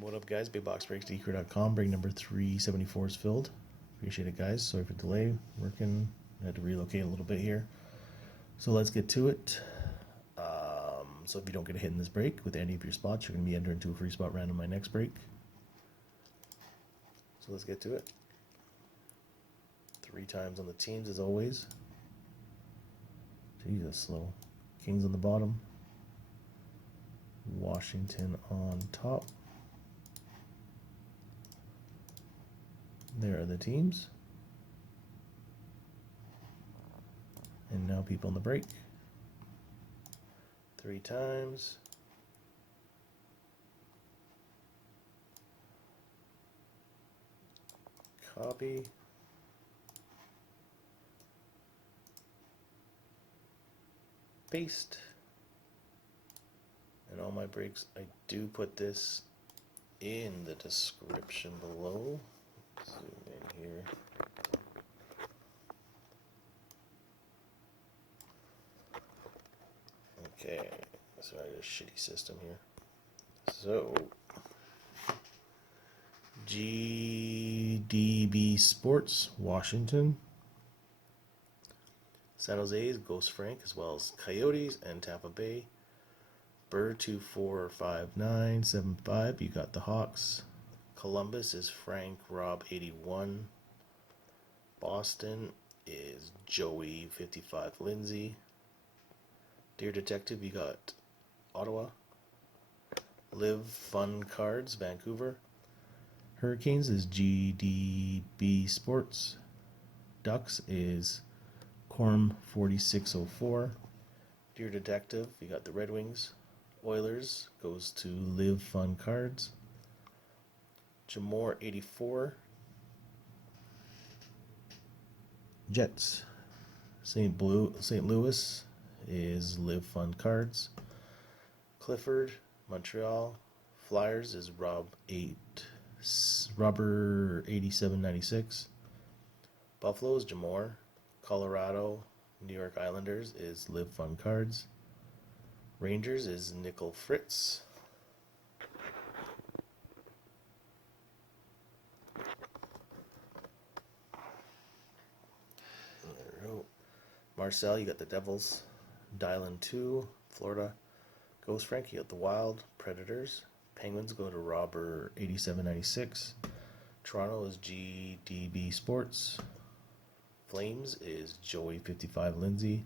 What up, guys? BigBoxBreaks.com. Break number 374 is filled. Appreciate it, guys. Sorry for the delay. Working. I had to relocate a little bit here. So let's get to it. So if you don't get a hit in this break with any of your spots, you're going to be entered into a free spot random my next break. So let's get to it. 3 times on the teams as always. Jesus, slow. Kings on the bottom. Washington on top. There are the teams. And now people on the break. 3 times. Copy. Paste. And all my breaks, I do put this in the description below. Zoom in here. Okay, sorry, a shitty system here. So, GDB Sports, Washington. San Jose's Ghost Frank, as well as Coyotes and Tampa Bay. Bird 245975. You got the Hawks. Columbus is Frank Rob 81. Boston is Joey 55 Lindsay. Dear Detective, you got Ottawa. Live Fun Cards, Vancouver. Hurricanes is GDB Sports. Ducks is Corm 4604. Dear Detective, you got the Red Wings. Oilers goes to Live Fun Cards. Jamor 84. Jets. St. Louis is Live Fun Cards. Clifford, Montreal. Flyers is Robber 8796. Buffalo is Jamor. Colorado, New York Islanders is Live Fun Cards. Rangers is Nickel Fritz. There we go. Marcel, you got the Devils. Dylan 2, Florida. Ghost Frank, you got the Wild. Predators. Penguins go to Robber 8796. Toronto is GDB Sports. Flames is Joey 55 Lindsay.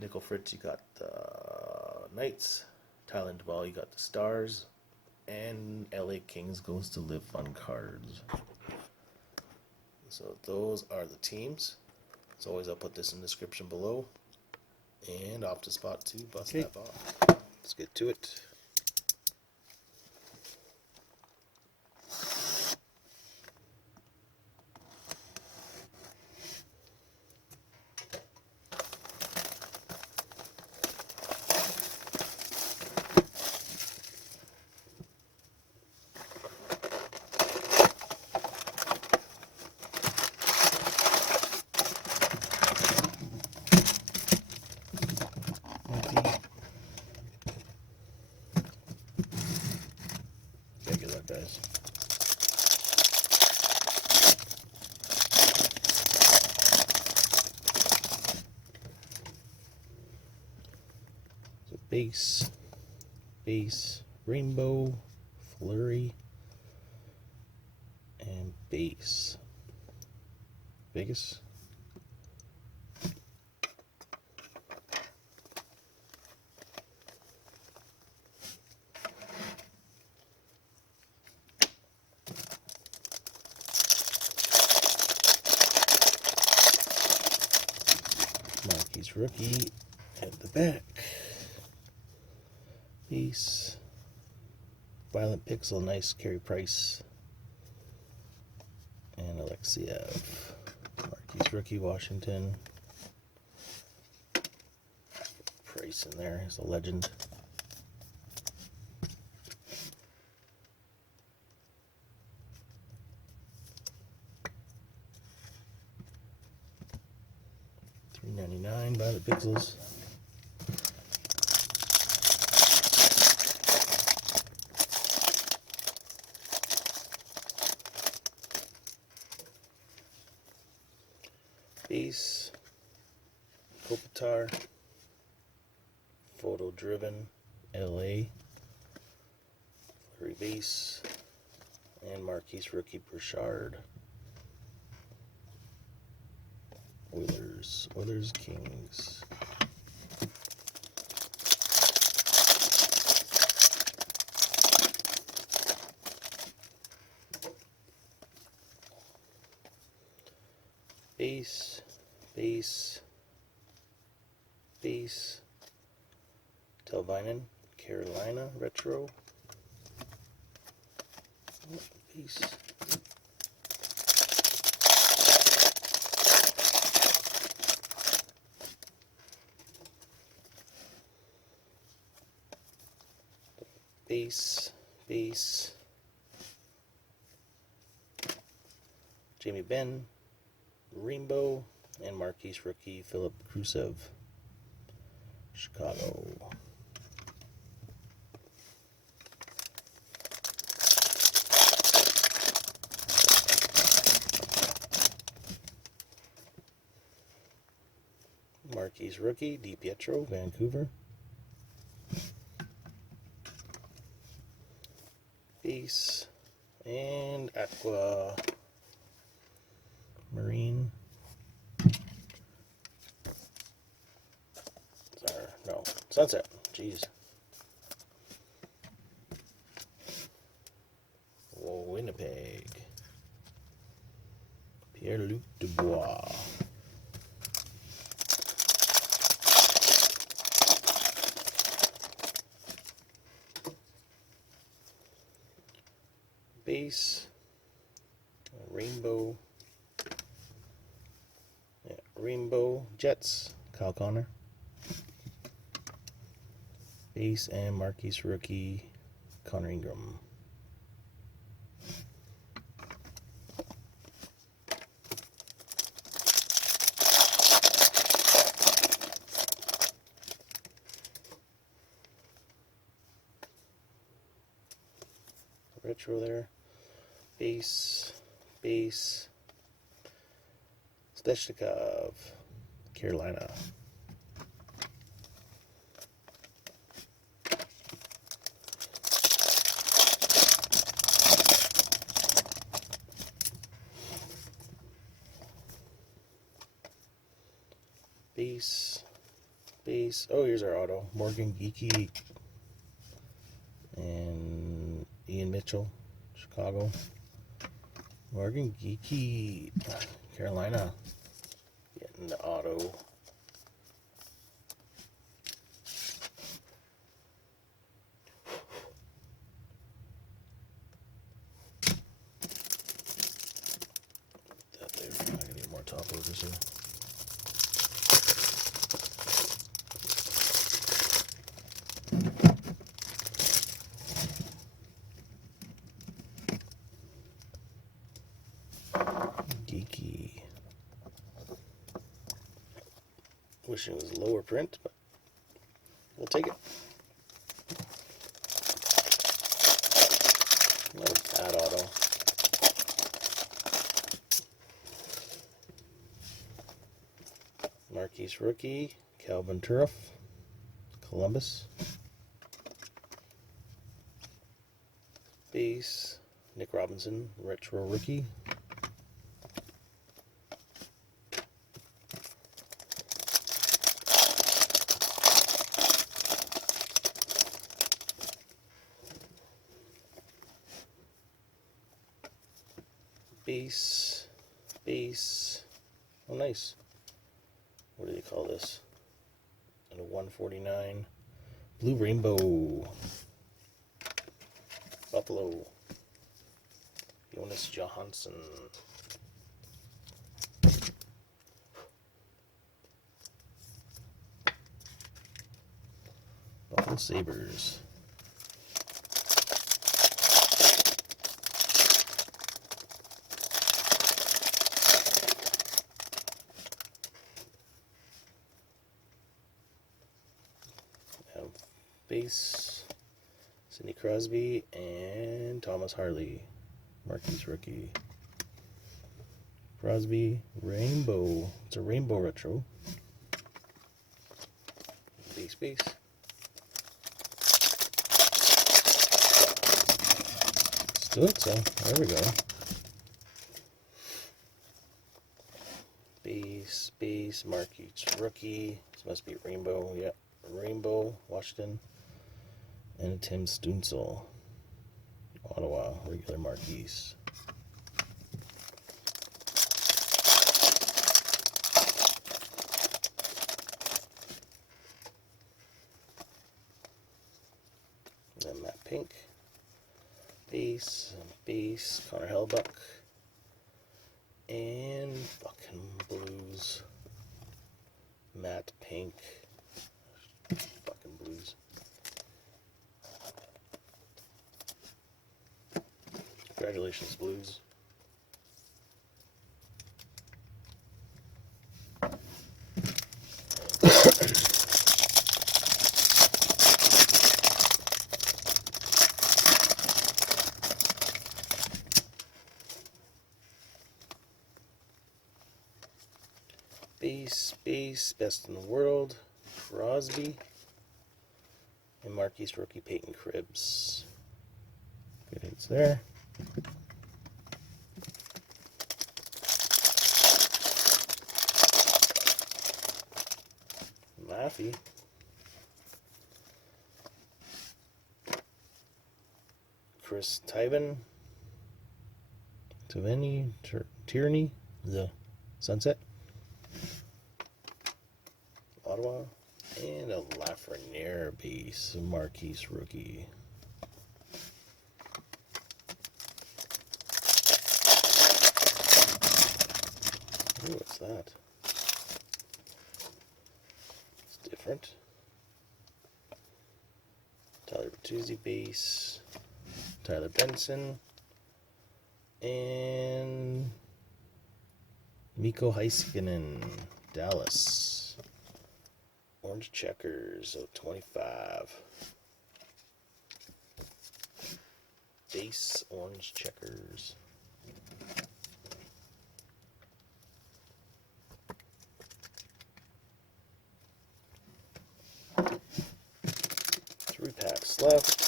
Nickel Fritz, you got the Knights. Thailand Dwell, you got the Stars. And LA Kings goes to Live Fun Cards. So those are the teams. As always, I'll put this in the description below. And off to spot 2, bust that ball. Let's get to it. Okay, good luck, guys. So base, rainbow, flurry, and base. Vegas. Marquis rookie at the back. Base. Violent Pixel, nice. Carey Price. And Alexiev. Marquis rookie, Washington. Price in there. He's a legend. $3.99 Violet Pixels. Base, Kopitar, Photo Driven, LA, Fleury Base, and Marquise Rookie Burchard. Oilers, Kings. Base, Telvinen, Carolina Retro. Base. Base. Jamie Benn, Rainbow, and Marquise Rookie Philip Krusev, Chicago. Marquise Rookie, DiPietro, Vancouver. Base and Aqua Marine. No, Sunset. Jeez. Winnipeg. Pierre-Luc Dubois. Base, Rainbow Jets, Kyle Connor. Base and Marquise Rookie, Connor Ingram. Retro there. Base, Stechnikov, Carolina. Base. Oh, here's our auto. Morgan Geekie and Ian Mitchell, Chicago. Morgan Geekie, Carolina, getting the auto. That there. I gotta get more top loaders here. Geeky. Wishing it was lower print, but we'll take it. Not a bad auto. Marquise Rookie, Calvin Turf, Columbus. Base, Nick Robinson, Retro Rookie. Base. Oh, nice. What do they call this? And a 149. Blue Rainbow. Buffalo. Jonas Johansson. Buffalo Sabres. Base, Sidney Crosby, and Thomas Harley, Marquise Rookie. Crosby, rainbow. It's a rainbow retro. Base. Let's do it, so there we go. Base, Marquis rookie. This must be rainbow. Yeah, rainbow, Washington. And a Tim Stützle, Ottawa, regular Marquis. Then Matt Pink. Base, Connor Hellebuck. And fucking Blues. Matt Pink. Fucking Blues. Congratulations, Blues. Base, best in the world, Crosby, and Marquis rookie Peyton Cribbs. Good hits there. Laffy. Chris Tyven. Tierney, the Sunset. Ottawa. And a Lafreniere base, Marquis rookie. Ooh, what's that? It's different. Tyler Bertuzzi base. Tyler Benson. And Mikko Heiskanen, Dallas. Orange checkers, 25. Base orange checkers. Three packs left.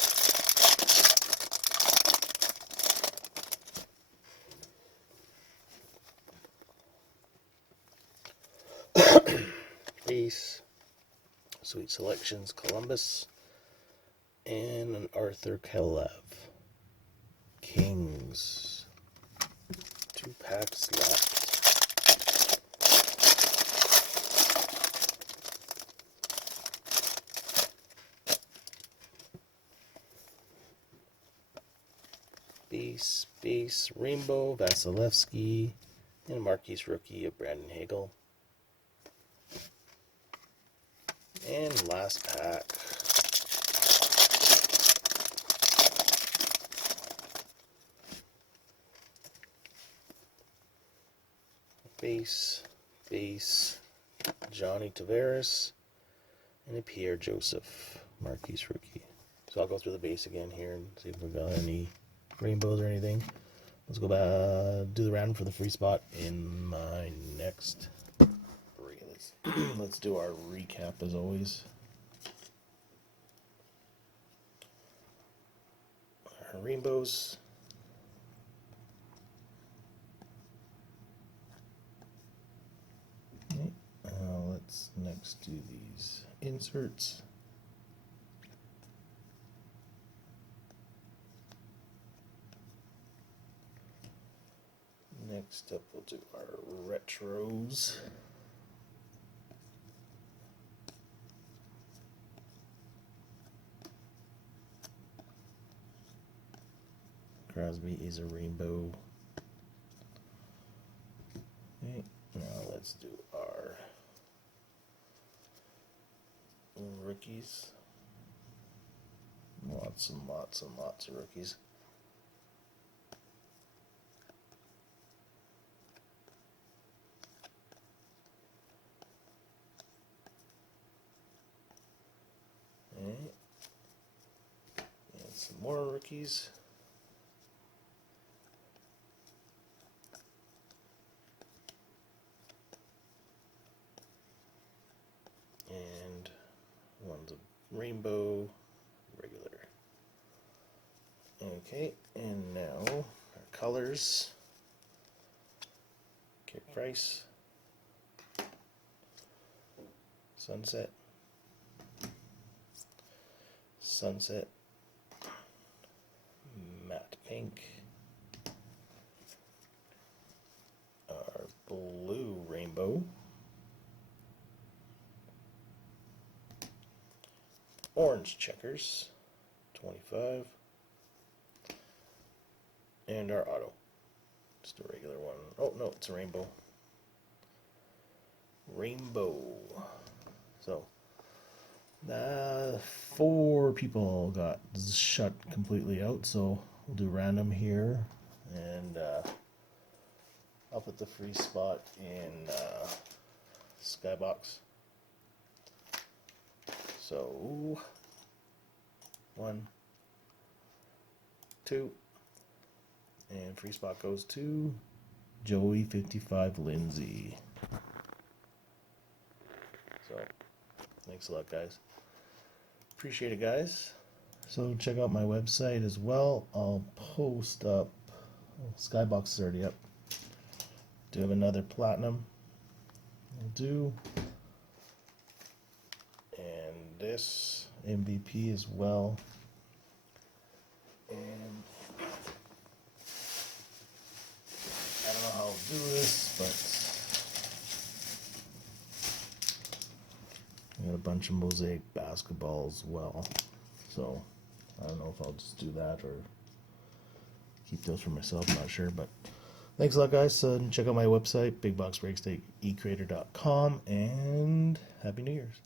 Base. Sweet Selections, Columbus, and an Arthur Kalev. Kings. 2 packs left. Base, Rainbow, Vasilevsky, and Marquis rookie of Brandon Hagel. And last pack. Base, Johnny Tavares, and a Pierre Joseph, Marquis rookie. So I'll go through the base again here and see if we've got any rainbows or anything. Let's go back, do the round for the free spot in my next. Let's do our recap as always. Our rainbows. Okay. Let's next do these inserts. Next up, we'll do our retros. Crosby is a rainbow. Okay, now let's do our rookies. Lots and lots and lots of rookies. Okay. And some more rookies. rainbow, regular. Okay, and now our colors. Carey Price, Sunset, Sunset, Matte Pink, our blue rainbow, orange checkers, 25, and our auto, just a regular one. Oh no, it's a rainbow. Rainbow. So, 4 people got shut completely out, so we'll do random here, and I'll put the free spot in Skybox. So, 1, 2, and free spot goes to Joey 55 Lindsay. So, thanks a lot, guys. Appreciate it, guys. So check out my website as well. I'll post up. Skybox is already up. Do have another platinum. I'll do. And this MVP as well. And I don't know how I'll do this, but I got a bunch of mosaic basketballs as well. So I don't know if I'll just do that or keep those for myself. I'm not sure, but thanks a lot, guys. Check out my website, bigboxbreaks.ecreator.com, and Happy New Year's.